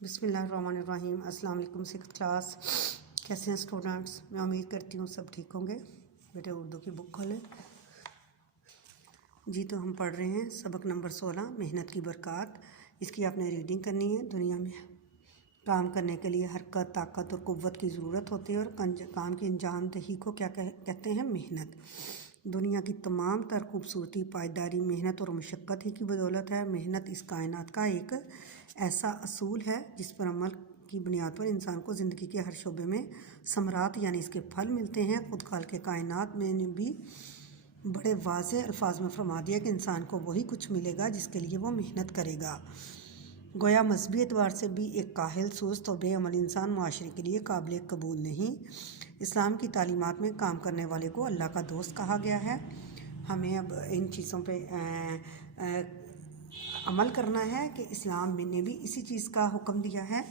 बिस्मिल्लाहिर्रहमानिर्रहीम। अस्सलाम वालेकुम। सिक्स्थ क्लास, कैसे हैं स्टूडेंट्स? मैं उम्मीद करती हूँ सब ठीक होंगे। बेटे उर्दू की बुक खोलें जी। तो हम पढ़ रहे हैं सबक नंबर 16, मेहनत की बरकत। इसकी आपने रीडिंग करनी है। दुनिया में काम करने के लिए हरकत, ताकत और क़ुव्वत की ज़रूरत होती है, और काम की अंजाम दही को क्या कहते हैं? मेहनत। दुनिया की तमाम तर खूबसूरती, पायदारी, मेहनत और मशक्क़त ही की बदौलत है। मेहनत इस कायनात का एक ऐसा असूल है जिस पर अमल की बुनियाद पर इंसान को ज़िंदगी के हर शोबे में समरात यानी इसके फल मिलते हैं। खुद खालिक़ के कायनात में भी बड़े वाज़ेह अल्फाज में फरमा दिया कि इंसान को वही कुछ मिलेगा जिसके लिए वो मेहनत करेगा। गोया मजहबी एतबार से भी एक काहिल, सुस्त और बेअमल इंसान माशरे के लिए काबिल कबूल नहीं। इस्लाम की तालीमात में काम करने वाले को अल्लाह का दोस्त कहा गया है। हमें अब इन चीज़ों पे अमल करना है कि इस्लाम ने भी इसी चीज़ का हुक्म दिया है,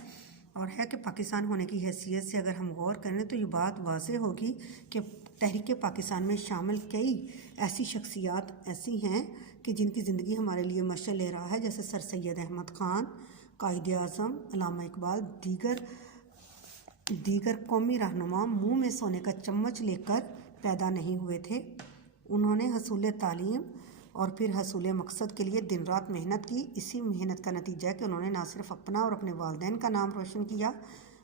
और है कि पाकिस्तान होने की हैसियत से अगर हम गौर करें तो ये बात वाज़ेह होगी कि तहरीक पाकिस्तान में शामिल कई ऐसी शख्सियात ऐसी हैं कि जिनकी ज़िंदगी हमारे लिए मशअल ले रहा है, जैसे सर सैयद अहमद ख़ान, कायद आज़म, अल्लामा इकबाल, दीगर कौमी रहनुमा मुँह में सोने का चम्मच लेकर पैदा नहीं हुए थे। उन्होंने हसूल तालीम और फिर हसूल मकसद के लिए दिन रात मेहनत की। इसी मेहनत का नतीजा है कि उन्होंने ना सिर्फ अपना और अपने वालिदैन का नाम रोशन किया,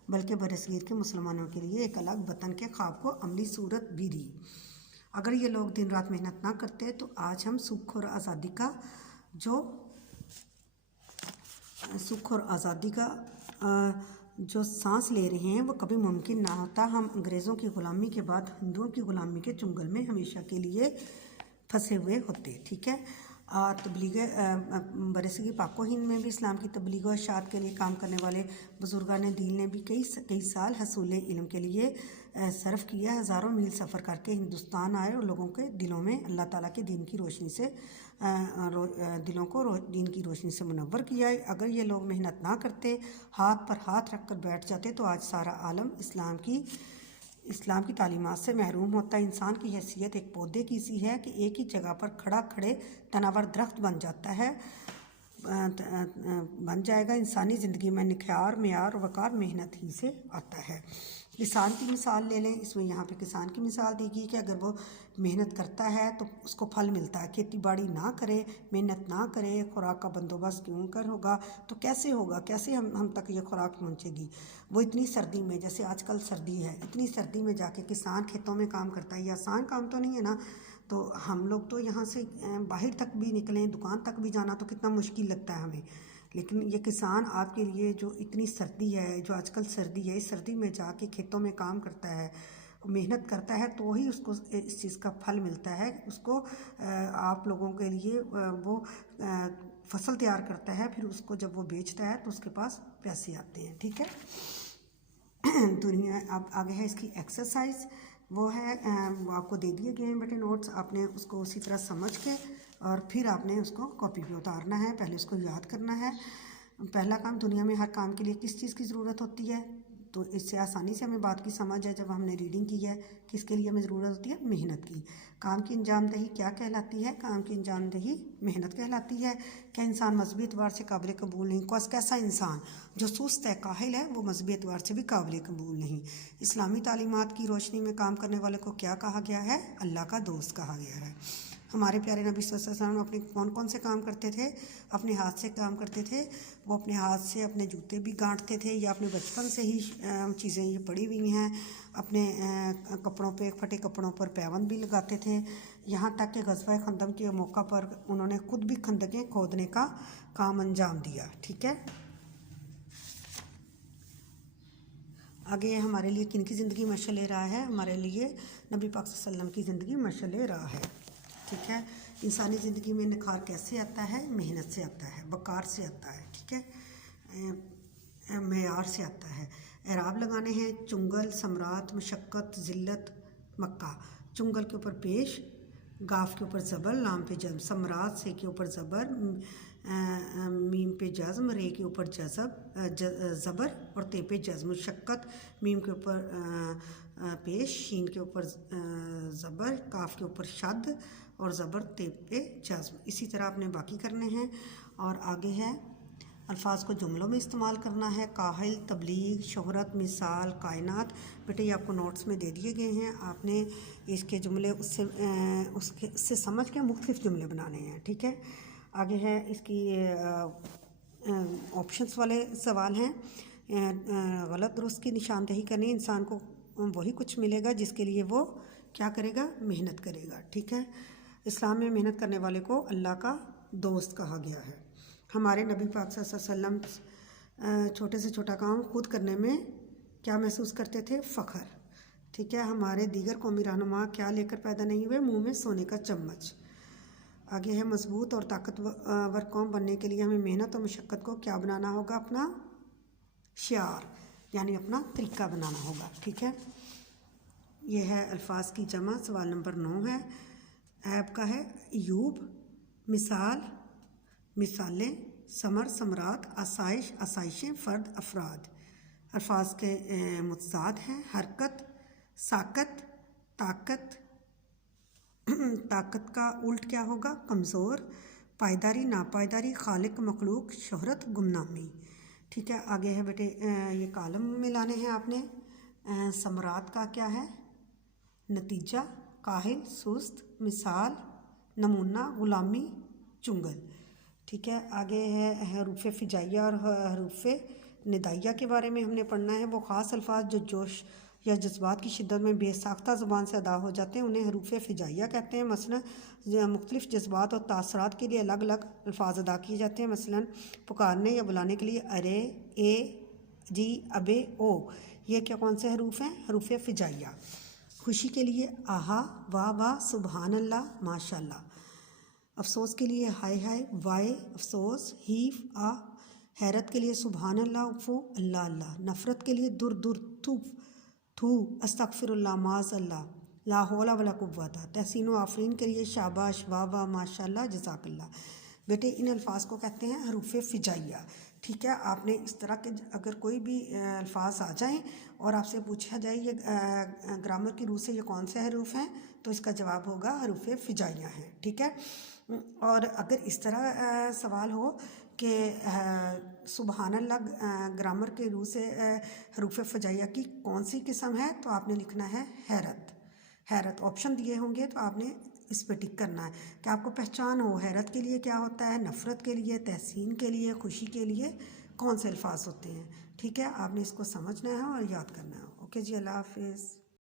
बल्कि बरसगीर के मुसलमानों के लिए एक अलग वतन के ख्वाब को अमली सूरत भी दी। अगर ये लोग दिन रात मेहनत ना करते तो आज हम सुख और आज़ादी का जो सांस ले रहे हैं वो कभी मुमकिन ना होता। हम अंग्रेज़ों की ग़ुलामी के बाद हिंदुओं की ग़ुलामी के चुंगल में हमेशा के लिए फंसे हुए होते। ठीक है। तबलीग बरसगीर पाको हिंद में भी इस्लाम की तबलीग और इशाअत के लिए काम करने वाले बुजुर्गान दीन ने भी कई साल हसूल इल्म के लिए सर्फ किया। हज़ारों मील सफ़र करके हिंदुस्तान आए और लोगों के दिलों में अल्लाह ताला के दीन की रोशनी से दीन की रोशनी से मुनव्वर किया। अगर ये लोग मेहनत ना करते, हाथ पर हाथ रख कर बैठ जाते, तो आज सारा आलम इस्लाम की तालीमात से महरूम होता। इंसान की हैसियत एक पौधे की सी है कि एक ही जगह पर खड़े तनावर दरख्त बन जाएगा। इंसानी ज़िंदगी में निखार, मेयार और वक़ार मेहनत ही से आता है। किसान की मिसाल ले लें। इसमें यहाँ पे किसान की मिसाल दी गई कि अगर वो मेहनत करता है तो उसको फल मिलता है। खेती बाड़ी ना करे, मेहनत ना करे, खुराक का बंदोबस्त क्यों कर होगा तो कैसे होगा? कैसे हम तक ये खुराक पहुँचेगी? वो इतनी सर्दी में, जैसे आजकल सर्दी है, इतनी सर्दी में जाके किसान खेतों में काम करता है। ये आसान काम तो नहीं है ना। तो हम लोग तो यहाँ से बाहर तक भी निकलें, दुकान तक भी जाना तो कितना मुश्किल लगता है हमें। लेकिन ये किसान आपके लिए जो इतनी सर्दी है, जो आजकल सर्दी है, इस सर्दी में जाके खेतों में काम करता है, मेहनत करता है, तो ही उसको इस चीज़ का फल मिलता है। उसको आप लोगों के लिए वो फसल तैयार करता है, फिर उसको जब वो बेचता है तो उसके पास पैसे आते हैं। ठीक है। दुनिया अब आगे है इसकी एक्सरसाइज। वो है वो आपको दे दिए गए हैं बेटे नोट्स। आपने उसको उसी तरह समझ के और फिर आपने उसको कॉपी पे उतारना है। पहले उसको याद करना है। पहला काम, दुनिया में हर काम के लिए किस चीज़ की ज़रूरत होती है? तो इससे आसानी से हमें बात की समझ है जब हमने रीडिंग की है। किसके लिए हमें ज़रूरत होती है? मेहनत की। काम की अंजामदही क्या कहलाती है? काम की अंजामदही मेहनत कहलाती है। क्या इंसान मजहबी एतबार से काबिल कबूल नहीं? कैसा इंसान जो सुस्त है, काहिल है, वो मजहबी एतबार से भी काबिल कबूल नहीं। इस्लामी तालीमात की रोशनी में काम करने वाले को क्या कहा गया है? अल्लाह का दोस्त कहा गया है। हमारे प्यारे नबी सल्लल्लाहु अलैहि वसल्लम अपने कौन से काम करते थे? अपने हाथ से काम करते थे। वो अपने हाथ से अपने जूते भी गांठते थे, या अपने बचपन से ही चीज़ें ये पड़ी हुई हैं। अपने कपड़ों पे, फटे कपड़ों पर पैबंद भी लगाते थे। यहाँ तक कि ग़ज़वा खंदक के मौका पर उन्होंने खुद भी खंदकें खोदने का काम अंजाम दिया। ठीक है। आगे हमारे लिए किन की ज़िंदगी मशअल ले रहा है? हमारे लिए नबी पाक सल्लल्लाहु अलैहि वसल्लम की ज़िंदगी मशअल ले रहा है। ठीक है। इंसानी ज़िंदगी में निखार कैसे आता है? मेहनत से आता है, वक़ार से आता है। ठीक है। मेयार से आता है। एराब लगाने हैं। चुंगल, सम्राट, मशक्क़त, ज़िल्लत, मक्का। चुंगल के ऊपर पेश, गाफ के ऊपर ज़बर, लाम पे जज़्म। सम्राट से के ऊपर ज़बर, मीम पे जज़्म, रे के ऊपर ज़बर और ते पे जज़्म। मशक्क़त, मीम के ऊपर पेश, शीन के ऊपर ज़बर, काफ के ऊपर शद और ज़बर, ते पे जज़्म। इसी तरह आपने बाकी करने हैं। और आगे है الفاظ کو جملوں میں استعمال کرنا ہے. کاہل، تبلیغ، شہرت، مثال، کائنات. بیٹے یہ آپ کو نوٹس میں دے دیے گئے ہیں. آپ نے اس کے جملے اس سے سمجھ کے مختلف جملے بنانے ہیں. ٹھیک ہے. آگے ہے اس کی آپشنس والے سوال ہیں. غلط درست کی نشاندہی کرنی. انسان کو وہی کچھ ملے گا جس کے لیے وہ کیا کرے گا؟ محنت کرے گا. ٹھیک ہے. اسلام میں محنت کرنے والے کو اللہ کا دوست کہا گیا ہے. ہمارے نبی پاک صلی اللہ علیہ وسلم چھوٹے سے چھوٹا کام خود کرنے میں کیا محسوس کرتے تھے؟ فخر. ٹھیک ہے. ہمارے دیگر قومی رہنما کیا لے کر پیدا نہیں ہوئے؟ منہ میں سونے کا چمچ. آگے ہے مضبوط اور طاقتور قوم بننے کے لیے ہمیں محنت اور مشقت کو کیا بنانا ہوگا؟ اپنا شعار یعنی اپنا طریقہ بنانا ہوگا. ٹھیک ہے. یہ ہے الفاظ کی جمع. سوال نمبر 9 ہے. ایب کا ہے ایوب، مثال، مثالیں، ثمر، ثمرات، آسائش، آسائشیں، فرد، افراد. الفاظ کے متضاد ہیں. حرکت، ساکت، طاقت. طاقت کا الٹ کیا ہوگا؟ کمزور. پائیداری، ناپائیداری، خالق، مخلوق، شہرت، گمنامی. ٹھیک ہے. آگے ہے بیٹے یہ کالم میں لانے ہیں آپ نے. ثمرات کا کیا ہے؟ نتیجہ، کاہل، سست، مثال، نمونہ، غلامی، چنگل. ٹھیک ہے. آگے ہے حروف فجائیہ اور حروف ندائیہ کے بارے میں ہم نے پڑھنا ہے. وہ خاص الفاظ جو جوش یا جذبات کی شدت میں بے ساختہ زبان سے ادا ہو جاتے ہیں انہیں حروف فجائیہ کہتے ہیں. مثلا مختلف جذبات اور تاثرات کے لیے الگ الگ الفاظ ادا کیے جاتے ہیں. مثلا پکارنے یا بلانے کے لیے ارے، اے، جی، ابے، او. یہ کیا کون سے حروف ہیں؟ حروف فجائیہ. خوشی کے لیے آہا، واہ واہ، سبحان اللہ، ماشاء اللہ. افسوس کے لیے ہائے ہائے، وائے، افسوس، ہیف، آہ. حیرت کے لیے سبحان اللہ، افو، اللہ اللہ. نفرت کے لیے در در، تھو تھو، استغفر اللہ، معاذ اللہ، لا حول ولا قوت. تحسین و آفرین کے لیے شاباش، واہ واہ، ماشاء اللہ، جزاک اللہ. بیٹے ان الفاظ کو کہتے ہیں حروف فجائیہ. ٹھیک ہے. آپ نے اس طرح کے اگر کوئی بھی الفاظ آ جائیں اور آپ سے پوچھا جائے یہ گرامر کی روح سے یہ کون سے حروف ہیں تو اس کا جواب ہوگا حروف فجائیہ ہیں. ٹھیک ہے. اور اگر اس طرح سوال ہو کہ سبحان اللہ گرامر کے روح سے حروف فجائیہ کی کون سی قسم ہے تو آپ نے لکھنا ہے حیرت. حیرت. آپشن دیے ہوں گے تو آپ نے اس پہ ٹک کرنا ہے کہ آپ کو پہچان ہو حیرت کے لیے کیا ہوتا ہے، نفرت کے لیے، تحسین کے لیے، خوشی کے لیے کون سے الفاظ ہوتے ہیں. ٹھیک ہے. آپ نے اس کو سمجھنا ہے اور یاد کرنا ہے. اوکے جی. اللہ حافظ.